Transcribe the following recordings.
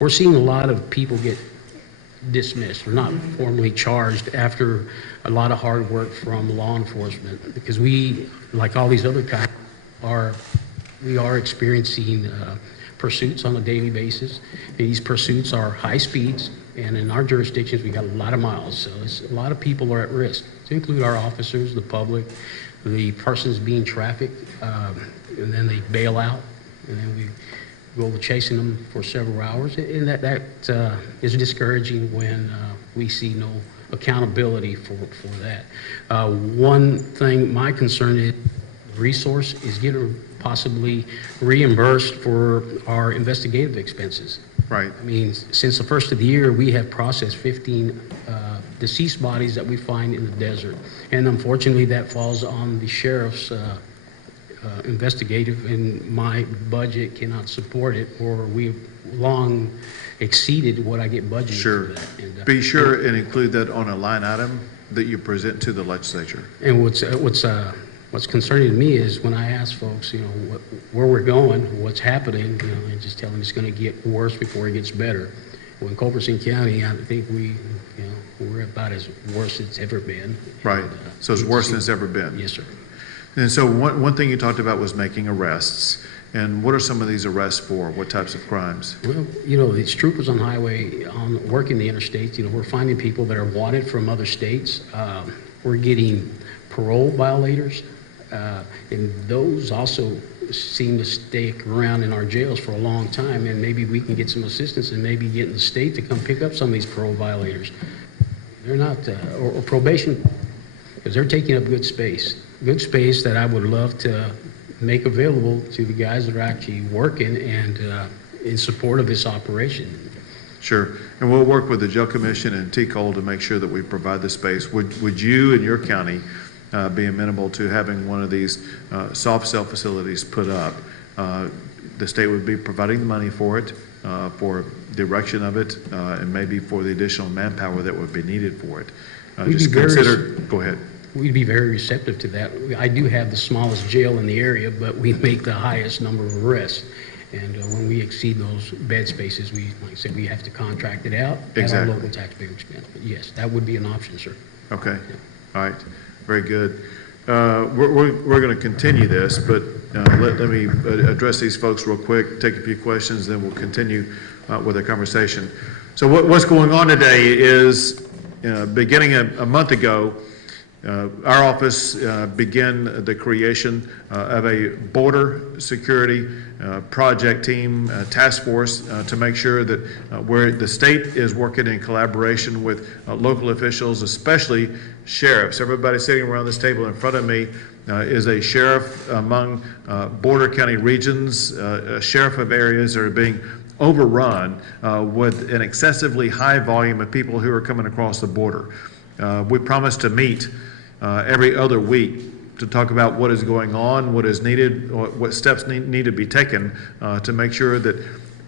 We're seeing a lot of people get dismissed or not formally charged after a lot of hard work from law enforcement, because we, like all these other cops, we are experiencing pursuits on a daily basis. These pursuits are high speeds, and in our jurisdictions, we got a lot of miles, so a lot of people are at risk, to include our officers, the public, the persons being trafficked, and then they bail out, and then we go chasing them for several hours, and that is discouraging when we see no accountability for that. One thing, my concern is resource is getting possibly reimbursed for our investigative expenses. Right. I mean, since the first of the year, we have processed 15 deceased bodies that we find in the desert, and unfortunately, that falls on the sheriff's investigative, and my budget cannot support it, or we've long exceeded what I get budgeted Sure. for that. And, Be sure and include that on a line item that you present to the legislature. And what's concerning to me is when I ask folks, where we're going, what's happening, and just tell them it's going to get worse before it gets better. Well, in Culberson County, I think we're about as worse as it's ever been. Right. And, So it's worse than it's ever been. Yes, sir. And so one thing you talked about was making arrests. And what are some of these arrests for? What types of crimes? Well, these troopers on highway, working the interstates, we're finding people that are wanted from other states. We're getting parole violators, and those also seem to stick around in our jails for a long time, and maybe we can get some assistance and maybe get the state to come pick up some of these parole violators. They're not, or probation, because they're taking up good space that I would love to make available to the guys that are actually working and in support of this operation. Sure. And we'll work with the Jail Commission and TCOL to make sure that we provide the space. Would you in your county be amenable to having one of these soft cell facilities put up? The state would be providing the money for it, for the erection of it, and maybe for the additional manpower that would be needed for it. Just consider, go ahead. We'd be very receptive to that. I do have the smallest jail in the area, but we make the highest number of arrests. And when we exceed those bed spaces, like I said, we have to contract it out at our local taxpayer expense. But yes, that would be an option, sir. Okay. Yeah. All right. Very good. We're going to continue this, but let me address these folks real quick, take a few questions, then we'll continue with the conversation. So what's going on today is, beginning a month ago, our office began the creation of a border security project team, task force, to make sure that where the state is working in collaboration with local officials, especially sheriffs. Everybody sitting around this table in front of me is a sheriff among border county regions, a sheriff of areas that are being overrun with an excessively high volume of people who are coming across the border. We promise to meet every other week to talk about what is going on, what is needed, what steps need to be taken to make sure that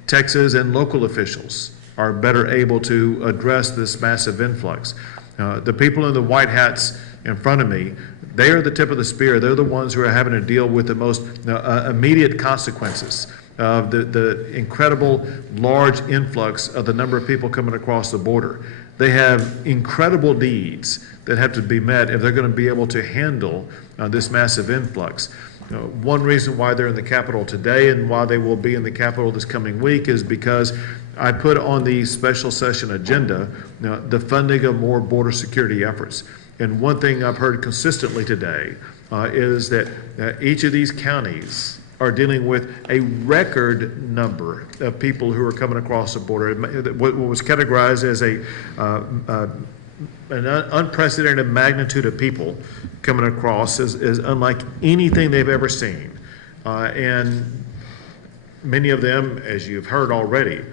Texas and local officials are better able to address this massive influx. The people in the white hats in front of me, they are the tip of the spear. They're the ones who are having to deal with the most immediate consequences of the incredible large influx of the number of people coming across the border. They have incredible needs that have to be met if they're going to be able to handle this massive influx. One reason why they're in the Capitol today and why they will be in the Capitol this coming week is because I put on the special session agenda the funding of more border security efforts. And one thing I've heard consistently today is that each of these counties are dealing with a record number of people who are coming across the border. What was categorized as an unprecedented magnitude of people coming across is unlike anything they've ever seen. And many of them, as you've heard already,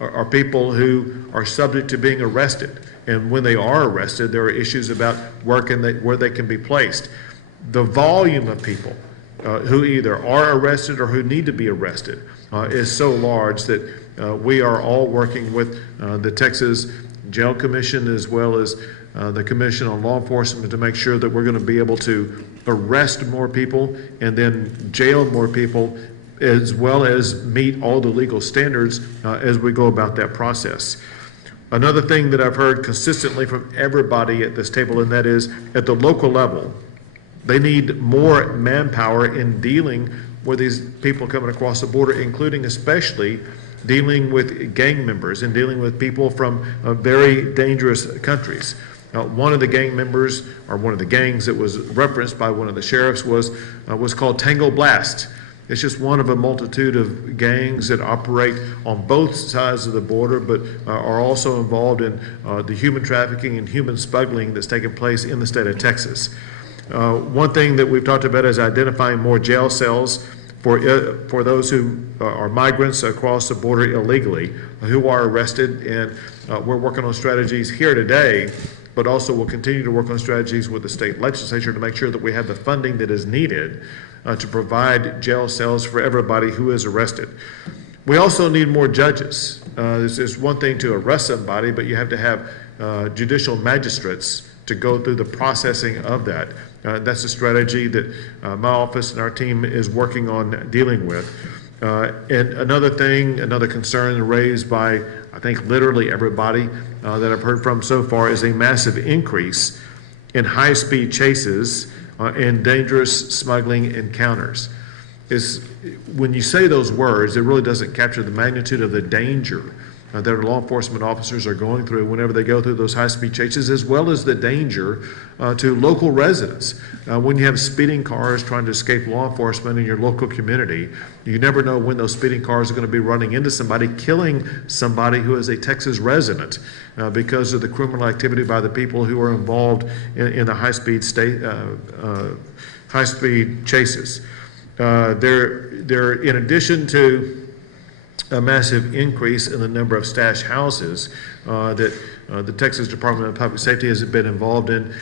are people who are subject to being arrested. And when they are arrested, there are issues about where they can be placed. The volume of people who either are arrested or who need to be arrested is so large that we are all working with the Texas Jail Commission as well as the Commission on Law Enforcement to make sure that we're going to be able to arrest more people and then jail more people as well as meet all the legal standards as we go about that process. Another thing that I've heard consistently from everybody at this table, and that is at the local level, they need more manpower in dealing with these people coming across the border, including especially dealing with gang members and dealing with people from very dangerous countries. One of the gang members, or one of the gangs that was referenced by one of the sheriffs was called Tango Blast. It's just one of a multitude of gangs that operate on both sides of the border, but are also involved in the human trafficking and human smuggling that's taking place in the state of Texas. One thing that we've talked about is identifying more jail cells for those who are migrants across the border illegally, who are arrested, and we're working on strategies here today, but also we'll continue to work on strategies with the state legislature to make sure that we have the funding that is needed to provide jail cells for everybody who is arrested. We also need more judges. It's one thing to arrest somebody, but you have to have judicial magistrates to go through the processing of that. That's a strategy that my office and our team is working on dealing with. And another concern raised by, I think, literally everybody that I've heard from so far is a massive increase in high-speed chases and dangerous smuggling encounters. When you say those words, it really doesn't capture the magnitude of the danger that our law enforcement officers are going through whenever they go through those high-speed chases, as well as the danger to local residents. When you have speeding cars trying to escape law enforcement in your local community, you never know when those speeding cars are going to be running into somebody, killing somebody who is a Texas resident because of the criminal activity by the people who are involved in the high-speed chases. In addition to a massive increase in the number of stash houses that the Texas Department of Public Safety has been involved in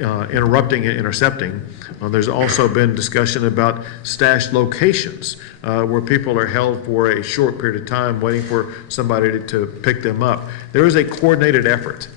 interrupting and intercepting. There's also been discussion about stash locations where people are held for a short period of time waiting for somebody to pick them up. There is a coordinated effort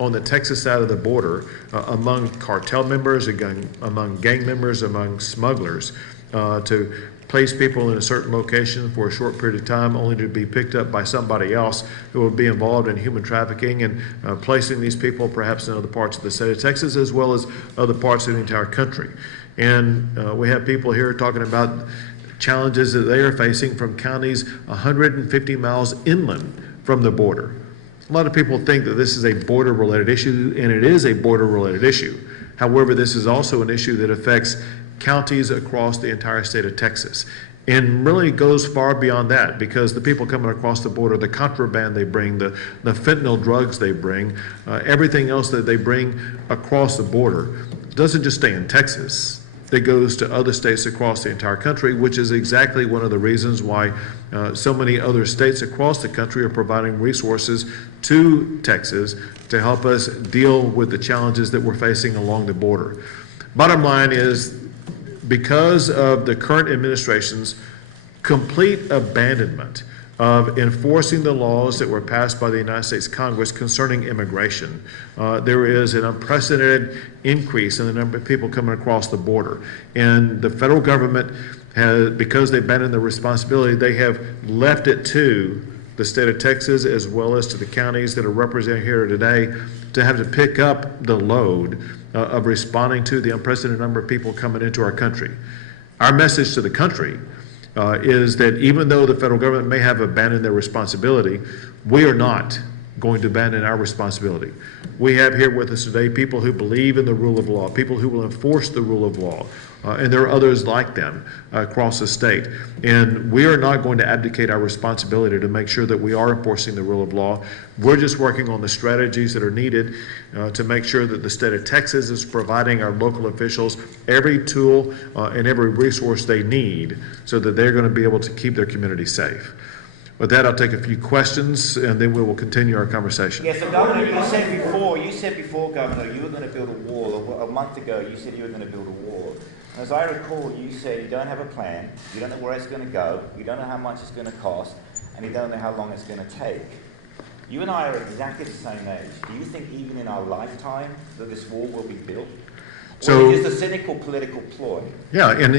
on the Texas side of the border among cartel members, among gang members, among smugglers to place people in a certain location for a short period of time only to be picked up by somebody else who will be involved in human trafficking and placing these people perhaps in other parts of the state of Texas as well as other parts of the entire country. And we have people here talking about challenges that they are facing from counties 150 miles inland from the border. A lot of people think that this is a border-related issue, and it is a border-related issue. However, this is also an issue that affects counties across the entire state of Texas, and really goes far beyond that, because the people coming across the border, the contraband they bring, the fentanyl drugs they bring, everything else that they bring across the border doesn't just stay in Texas. It goes to other states across the entire country, which is exactly one of the reasons why so many other states across the country are providing resources to Texas to help us deal with the challenges that we're facing along the border. Bottom line is, because of the current administration's complete abandonment of enforcing the laws that were passed by the United States Congress concerning immigration, there is an unprecedented increase in the number of people coming across the border. And the federal government has, because they abandoned their responsibility, they have left it to the state of Texas as well as to the counties that are represented here today to have to pick up the load of responding to the unprecedented number of people coming into our country. Our message to the country is that even though the federal government may have abandoned their responsibility, we are not going to abandon our responsibility. We have here with us today people who believe in the rule of law, people who will enforce the rule of law, and there are others like them across the state. And we are not going to abdicate our responsibility to make sure that we are enforcing the rule of law. We're just working on the strategies that are needed to make sure that the state of Texas is providing our local officials every tool and every resource they need so that they're going to be able to keep their community safe. With that, I'll take a few questions, and then we will continue our conversation. Yes, so Governor, you said before, Governor, you were going to build a wall. A month ago, you said you were going to build a wall. And as I recall, you said you don't have a plan, you don't know where it's going to go, you don't know how much it's going to cost, and you don't know how long it's going to take. You and I are exactly the same age. Do you think even in our lifetime that this wall will be built? So- Or is it just a cynical political ploy? Yeah, and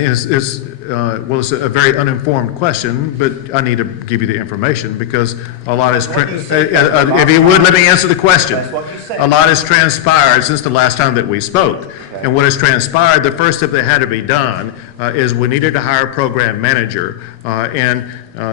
well, it's a very uninformed question, but I need to give you the information because a lot has, That's what you said. if you would, let me answer the question. That's what you said. A lot has transpired since the last time that we spoke. And what has transpired, the first step that had to be done is we needed to hire a program manager. And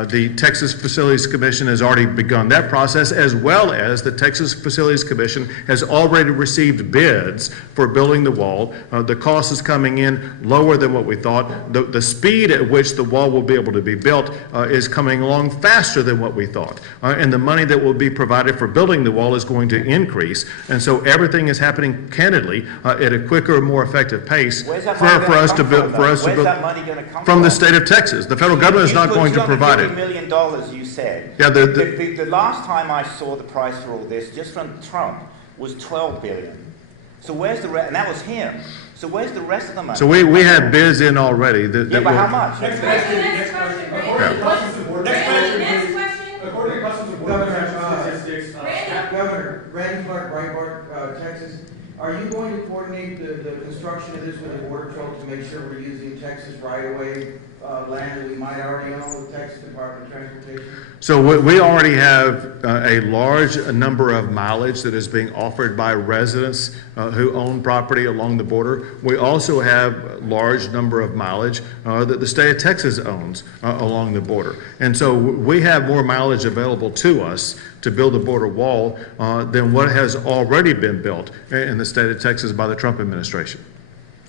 the Texas Facilities Commission has already begun that process, as well as the Texas Facilities Commission has already received bids for building the wall. The cost is coming in lower than what we thought. The speed at which the wall will be able to be built is coming along faster than what we thought. And the money that will be provided for building the wall is going to increase. And so everything is happening candidly at a quicker, more effective pace Where's that for money gonna us to come build. from, For us to though? Where's build that money going to come from the state of Texas. The federal government is not going to provide it. $250 million, you said. Yeah, The last time I saw the price for all this, just from Trump, was $12 billion. So where's the rest? And that was him. So where's the rest of the money? So we had bids in already. Yeah, but how much? Next question. According to Customs and Border Statistics, Governor, Randy Clark, Breitbart, Texas, are you going to coordinate the construction of this with the Border Patrol to make sure we're using Texas right-of-way land that we might already own with Texas Department of Transportation? So we already have a large number of mileage that is being offered by residents who own property along the border. We also have a large number of mileage that the state of Texas owns along the border. And so we have more mileage available to us to build a border wall than what has already been built in the state of Texas by the Trump administration.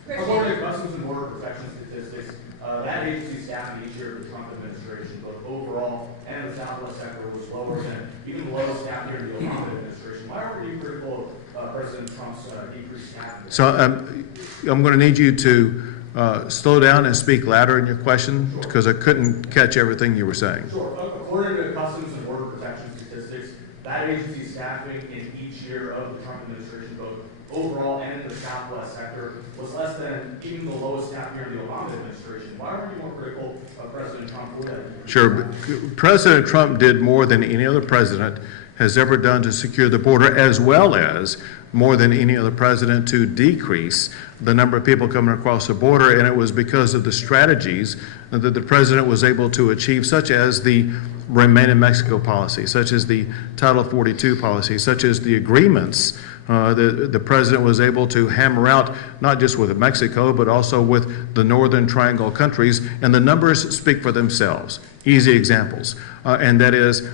according to Customs and Border Protection statistics, that agency staffing each year of the Trump administration, both overall and the Southwest sector, was lower than even the lowest staff here in the Obama administration. Why are you critical of President Trump's decreased staffing? So I'm going to need you to slow down and speak louder in your question because I couldn't catch everything you were saying. Sure. According to Customs and Border Protection statistics, that agency staffing in each year of the Trump administration, both overall and in the Southwest sector, was less than even the lowest staff here in the Obama administration. Why are you more critical of President Trump for that? Sure. But President Trump did more than any other president has ever done to secure the border, as well as more than any other president to decrease the number of people coming across the border. And it was because of the strategies that the president was able to achieve, such as the Remain in Mexico policy, such as the Title 42 policy, such as the agreements the president was able to hammer out, not just with Mexico, but also with the Northern Triangle countries. And the numbers speak for themselves. Easy examples. And that is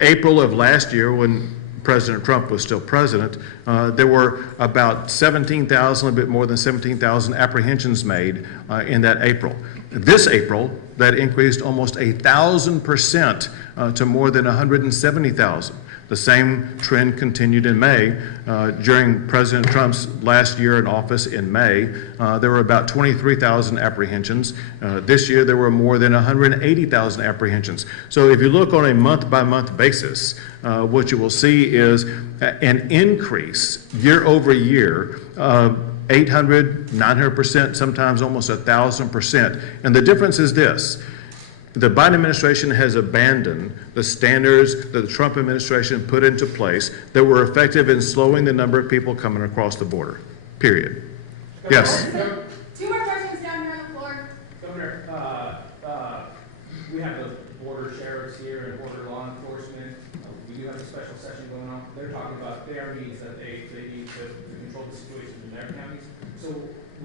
April of last year, when President Trump was still president, there were about 17,000, a bit more than 17,000 apprehensions made in that April. This April, that increased almost 1,000% to more than 170,000. The same trend continued in May. During President Trump's last year in office in May, there were about 23,000 apprehensions. This year, there were more than 180,000 apprehensions. So if you look on a month-by-month basis, what you will see is an increase year over year, 800, 900%, sometimes almost 1,000%. And the difference is this. The Biden administration has abandoned the standards that the Trump administration put into place that were effective in slowing the number of people coming across the border, period. Yes? Two more questions down here on the floor. Governor, we have the border sheriffs here and border law enforcement. We do have a special session going on. They're talking about their needs that they need to control the situation in their counties. So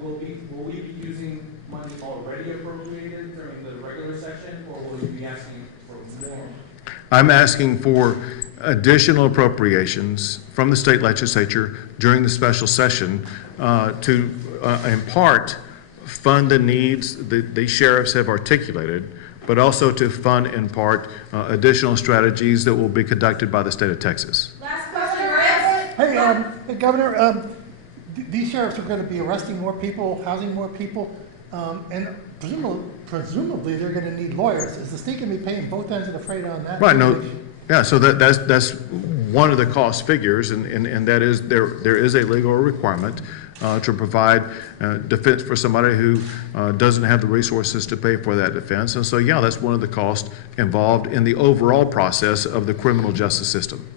will we be using money already appropriated during the regular session, or will you be asking for more? I'm asking for additional appropriations from the state legislature during the special session to, in part, fund the needs that the sheriffs have articulated, but also to fund, in part, additional strategies that will be conducted by the state of Texas. Last question, Chris. Hey, Governor, these sheriffs are going to be arresting more people, housing more people, and presumably they're going to need lawyers. Is the state going to be paying both ends of the freight on that? Right, no, yeah, so that's one of the cost figures, and that is there is a legal requirement to provide defense for somebody who doesn't have the resources to pay for that defense. And so, yeah, that's one of the costs involved in the overall process of the criminal justice system.